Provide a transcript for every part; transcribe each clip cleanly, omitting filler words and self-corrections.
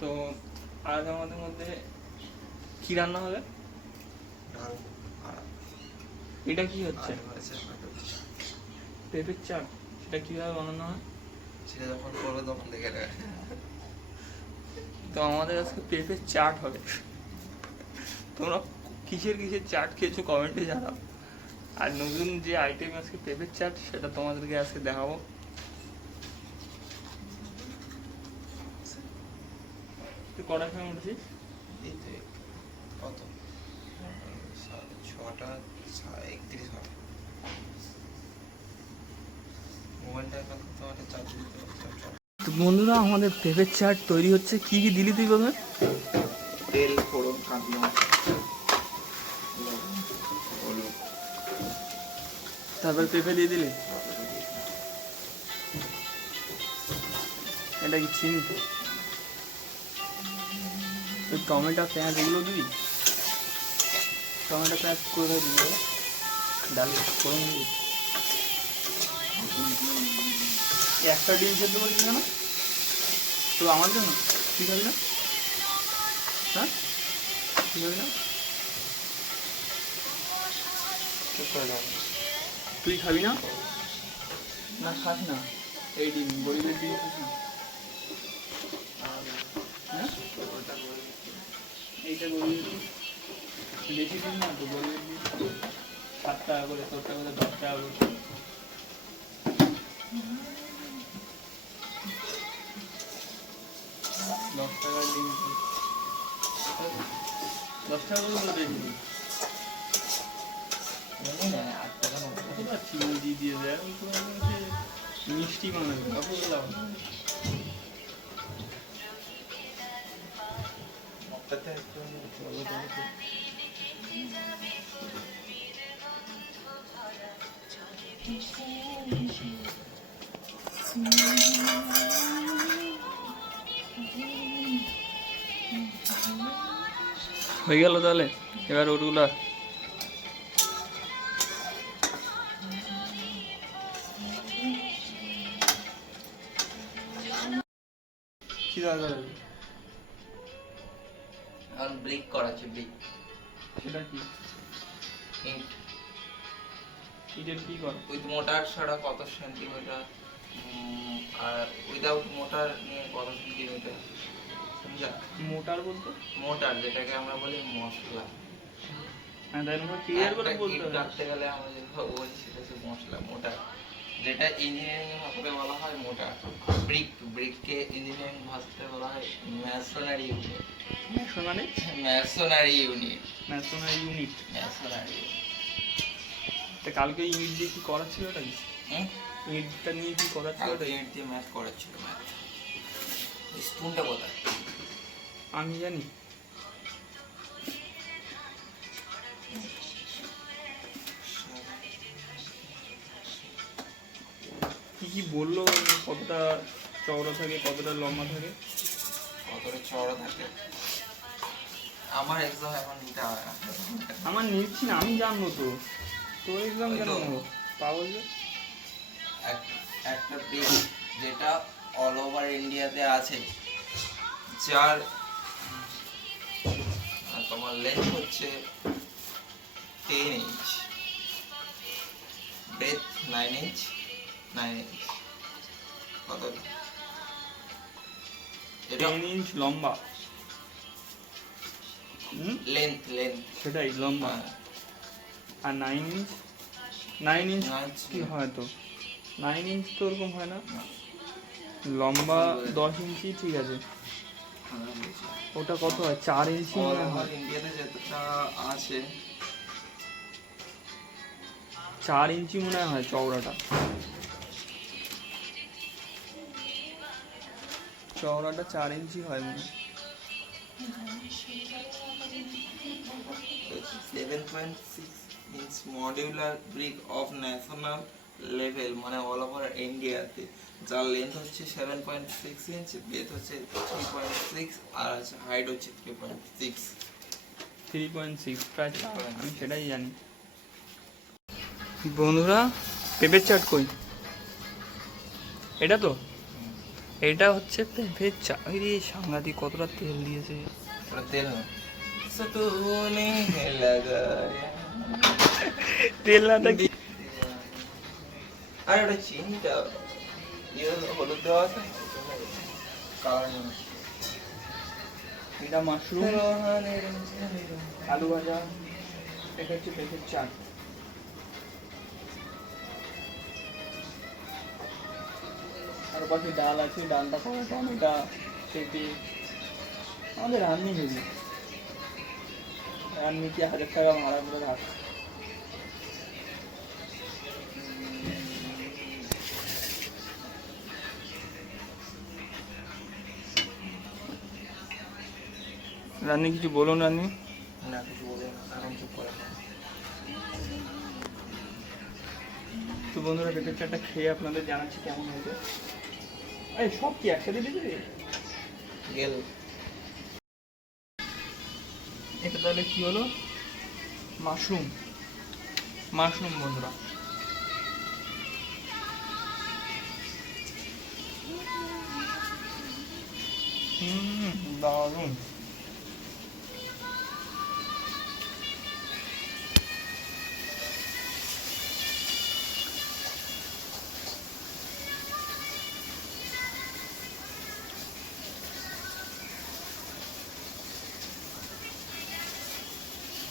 তো আজ আমাদের মধ্যে কি রান্না হবে? এটা কি হচ্ছে? পেঁপের চাট। সেটা কিভাবে বানানো হয় সেটা যখন করবে তখন দেখে নেবে। তো আমাদের আজকে পেঁপের চাট হবে। তোমরা কিসের কিসের চাট খেয়েছো কমেন্টে জানাও। আর নতুন যে আইটেম আজকে পেঁপের চাট সেটা তোমাদেরকে আজকে দেখাবো। তুই কটার সময় উঠেছিস? এই তো কত 6:31 হয়। মোবাইলটা এখন তোমার চার্জ দিতে হবে। তো বন্ধুরা আমাদের পেঁপের চাট তৈরি হচ্ছে। কি কি দিলি তুই প্রথমে? তেল, ফোড়ন, কাঁচা হলুদ, তারপর পেঁপে দিয়ে দিলি। এটা কি চিনি? তুই টমেটো পেঁয়াজ এগুলো দিবি? টমেটো পেঁয়াজ করে দিবি, ডাল ফোড়ন দিবি। একটা ডিম সেদ্ধ করিস কেন? তো আমার জন্য তুই খাবি না? হ্যাঁ তুই খাবি না? তুই খাবি না? না খাস না? এই ডিম গরিবের ডিম খাস না? হ্যাঁ এইটা গরিবের ডিম, বেশি ডিম না তো গরিবের ডিম। 7 টাকা করে, তোরটা করে 10 টাকা করে। 10 টাকার ডিম 10 টাকা করে বেশি ডিম। চিনি দিয়ে দিয়ে দেয় মিষ্টি বানাবে কত লাভ। হয়ে গেল তাহলে, এবার ওগুলা কি দরকার আছে? এখন ব্রিক করাচ্ছে, ব্রিক। সেটা কি? ইট। ইটের কি কর? উইথ মোটার ছাড়া কত সেন্টিমিটার, আর উইদাউট মোটার নিয়ে কত সেন্টিমিটার, বুঝা? মোটার বলতে? মোটার যেটাকে আমরা বলি মশলা। হ্যাঁ তাই না, ক্লিয়ার করে বলতে হবে। কাটতে গেলে আমরা যেভাবে বলি সেটা হচ্ছে মশলা, মোটার। যেটা ইঞ্জিনিয়ারিং ভাষাতে বলা হয় মোটার। ব্রিক, ব্রিককে ইঞ্জিনিয়ারিং ভাষাতে বলা হয় masonry unit. Masonry? Masonry unit. Masonry unit. Masonry unit. তা কালকে ইট দিয়ে কি করার ছিল ওটা কি? ইটটা নিয়ে কি করার ছিল ওটা? ইট দিয়ে ম্যাথ করাচ্ছিল, ম্যাথ। স্পুনটা কোথায়? আমি জানি। কি কি বললো? কতটা চওড়া থাকে, কতটা লম্বা থাকে? কতটা চওড়া থাকে? আমার এক্সাম এখন নিতে হয় না। আমার নিচ্ছি না, আমি জানবো তো। তোর এক্সাম কেন নেবো? পাগল যে। একটা ব্রিক যেটা অল ওভার ইন্ডিয়াতে আছে, যার তোমার লেন্থ হচ্ছে 10 ইঞ্চ, ব্রেথ 9 ইঞ্চ, 9 ইঞ্চ। কতটা? 10 ইঞ্চ লম্বা। লেন্থ, লেন্থ সেটাই লম্বা। আর 9 ইঞ্চ? 9 ইঞ্চ কি হয়? তো 9 ইঞ্চ তো ওরকম হয় না। লম্বা 10 ইঞ্চি, ঠিক আছে। ওটা কত হয়? 4 ইঞ্চি মনে হয়। ইন্ডিয়াতে যেটা আছে 4 ইঞ্চি মনে হয় চওড়াটা। চওড়াটা 4 ইঞ্চি হয় মনে হয়। 7.6 inch modular brick of national level, মানে অল ওভার ইন্ডিয়াতে, যার লেন্থ হচ্ছে 7.6 ইঞ্চ, ব্রেথ হচ্ছে 3.6, আর আছে হাইট হচ্ছে 3.6। 3.6 প্রায় 4, আমি সেটাই জানি। বন্ধুরা পেঁপের চাট কই? এটা তো এটা হচ্ছে পেঁপে চা। রে সাংঘাতিক, কতটা তেল দিয়েছে। ওটা তেল হবে সতুনে লাগায়া তেল না থাকি। আর ওটা চিনিটা হলুদ দেওয়া আছে কালার নেই। এটা মাশরুম, আলু ভাজা, এটা হচ্ছে পেঁপের চাট। আর বাকি ডাল আছে, ডালটা খাওয়া টমেটো পেঁপে। আমাদের রান্নি হয়েছে, রান্নি কি 1000 টাকা ভাড়া করে রাখ। রান্নি কিছু বলুন রান্নি। না কিছু বলে না, আরাম চুপ করে তো বন্ধুরা পেঁপের চাটটা খেয়ে আপনাদের জানাচ্ছি কেমন হয়েছে। এই সব কি একসাথে দিয়ে দিবি? গেল। এটা তাহলে কি হলো? মাশরুম, মাশরুম বন্ধুরা। দারুণ।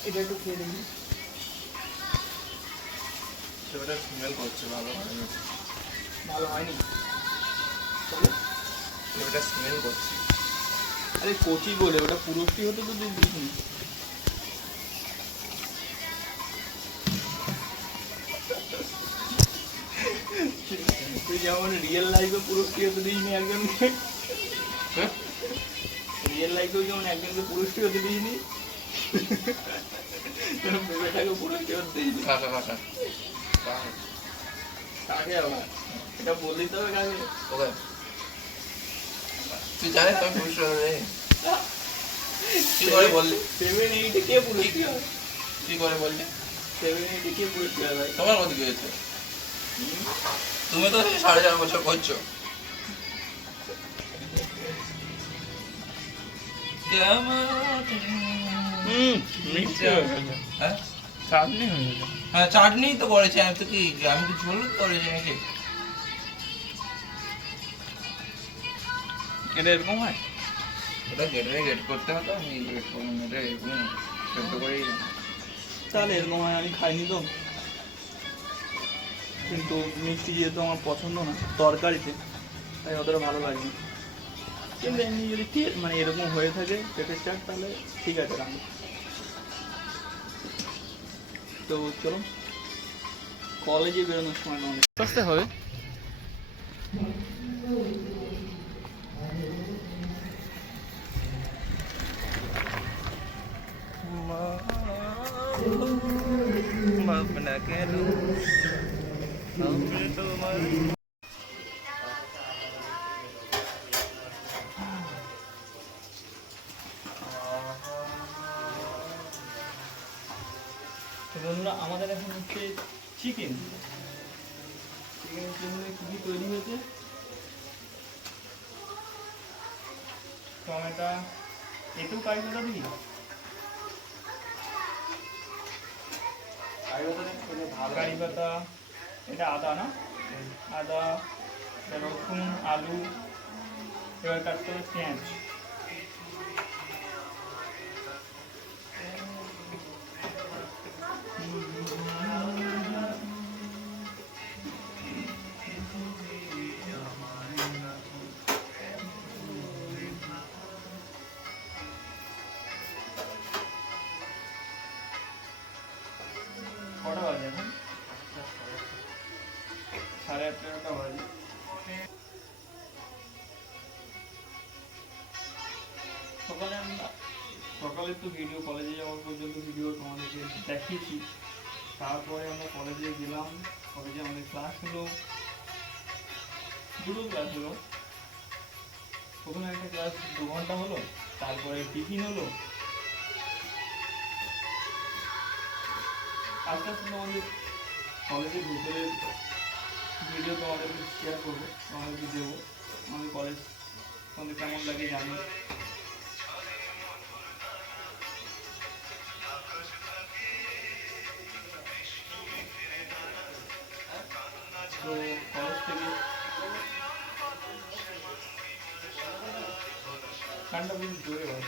এটা একটু খেয়ে দেখি। ওটা স্মেল করছে ভালো হয়নি। ভালো হয়নি? ওটা স্মেল করছে। আরে কচি বলে ওটা পুরোটি হতে তো দিসনি। তুই যেমন রিয়েল লাইফে পুরস্কৃত হতে দিসনি একজনকে, রিয়েল লাইফেও যেমন একজনকে পুরস্কৃত হতে দিসনি, পেঁপেটাকে পুরস্কৃত দিসনি। কাকা কাকা কাকে আবার এটা বললেই তো হবে কাকে। ওকে তুই জানিস আমি পুরস্কার রে কি করে বললি? 7-8 কে পুরস্কৃত হয়? কি করে বললি? 7-8 কে পুরস্কৃত হয়? তোমার মধ্যে কি হয়েছে? তুমি তো 4.5 বছর করছো। হ্যাঁ চাটনি হয়ে গেছে। হ্যাঁ চাটনি তো করেছি আমি, তো কি আমি কি ঝোল করেছি নাকি? এটা এরকম হয়? ওটা গেটে গেট করতে হতো, আমি গেট করবো না, এটা এরকম সেদ্ধ করেই। তাহলে এরকম হয়, আমি খাইনি তো। কিন্তু মিষ্টি যেহেতু আমার পছন্দ না তরকারিতে, তাই অতটা ভালো লাগেনি। কিন্তু এমনি যদি মানে এরকম হয়ে থাকে পেঁপের চাট তাহলে ঠিক আছে রান্না। তো চলো কলেজে বেরোনোর সময় অনেক আসতে হবে। তো বন্ধুরা আমাদের এখন হচ্ছে চিকেন। চিকেনের জন্য কী তৈরি হয়েছে? টমেটো, এতেও কারি পাতা দিবি? কারি পাতা, এটা আদা না? আদা, রসুন, আলু, এবার কাটতে হবে পেঁয়াজ। কটা বাজে এখন? 8:30 বাজে। সকালে তো ভিডিও, কলেজে যাওয়ার পর্যন্ত ভিডিও তোমাদেরকে দেখিয়েছি। তারপরে আমরা কলেজে গেলাম, কলেজে আমাদের ক্লাস হলো, দুটো ক্লাস হলো। প্রথমে একটা ক্লাস 2 ঘন্টা হলো, তারপরে টিফিন হলো। আস্তে আস্তে তোমাদের কলেজের ভিতরে ভিডিও তোমাদেরকে শেয়ার করবো, তোমাদেরকে দেবো। আমাদের কলেজ তোমাদের কেমন লাগে জানি। তো কলেজ থেকে গানটা বেশ জোরে হয়।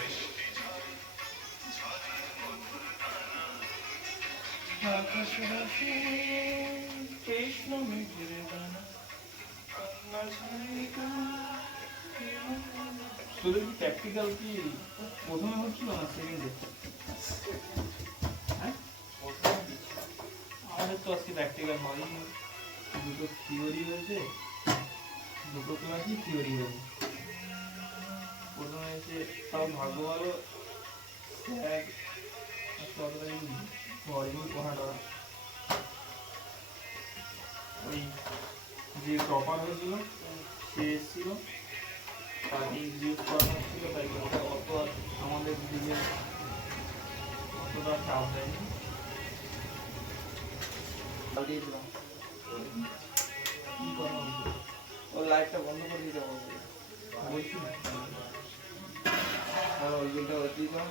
কৃষ্ণ মেঘের দানা, তোদের কি প্র্যাকটিক্যাল কি প্রথমে হচ্ছিল না সেকেন্ডে? হ্যাঁ, আমাদের তো আজকে প্র্যাকটিক্যাল হয়নি, দুটো থিওরি হয়েছে, দুটো ক্লাসই থিওরি হয়েছে। প্রথমে এসে তাও ভাগ্য ভালো স্যার ততটাই ঘরেই পড়াটা, ওই যে টপার হয়েছিল সে এসেছিল, তাকে ইন্ট্রোডিউস করা হচ্ছিল, তাই ওটা অত আর আমাদের দিকে অতটা চাপ দেয়নি। কি করা হয়েছে? ওর লাইটটা বন্ধ করে দিতে হবে, বলছি না। আর ওই যেটা ওর দিতাম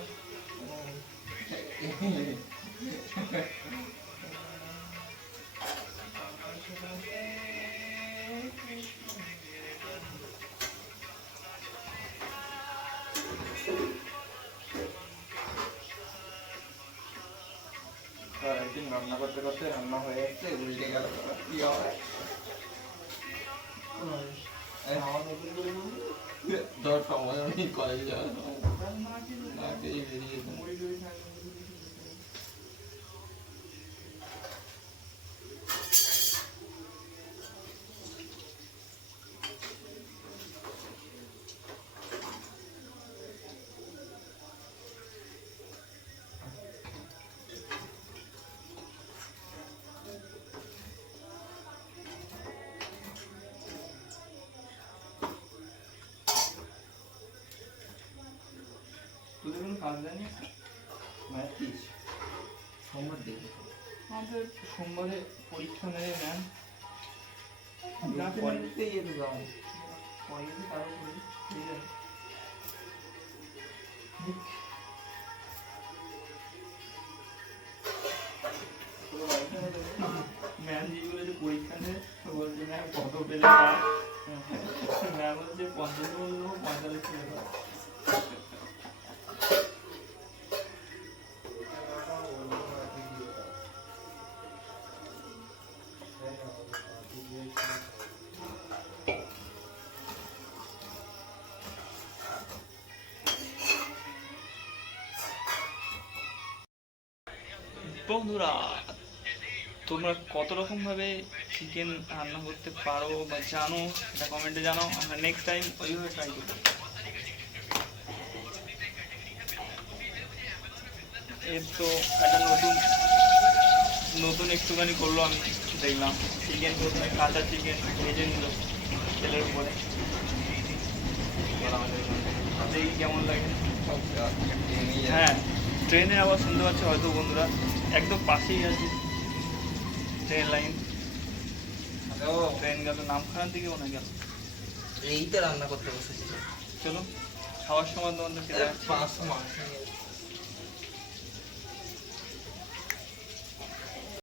একদিন রান্না করতে করতে রান্না হয়ে যাচ্ছে, উল্টে গেল, কি হবে? আমার নতুন করে বলবো, ধর সময় আমি কলেজে যাওয়ার না পেয়ে বেরিয়ে যেতাম। মুড়ি টুড়ি খাই না। তোদের কোনো কাজ দেয়নি? ম্যাথ দিস সোমবার দেখে আমাদের সোমবারে পরীক্ষা নেবে ম্যাম, পরেতেই যেতে যাও। কলেজে কারো করি ঠিক আছে। ম্যাম যেগুলো যে পরীক্ষা নেয় বলছে ম্যাম কত পেলে ম্যাম বলছে 50 বললো 45 পেলে পাস। বন্ধুরা, তোমরা কত রকম ভাবে চিকেন রান্না করতে পারো বা জানো সেটা কমেন্টে জানাও, আমরা নেক্সট টাইম ওইভাবে ট্রাই করব। এর তো একটা নতুন একটুখানি করলো, আমি দেখলাম চিকেন প্রথমে কাঁচা চিকেন ভেজে নিল তেলের উপরে, দেখি কেমন লাগে। হ্যাঁ, ট্রেনের আবার শুনতে পাচ্ছি হয়তো বন্ধুরা, একদম পাশেই আছে ট্রেন লাইন। ট্রেন গেল নামখানার দিকে মনে গেল। এইটা রান্না করতে বসেছি, চলো খাওয়ার সময় তোমাদেরকে দেখাচ্ছি। 500 মাংস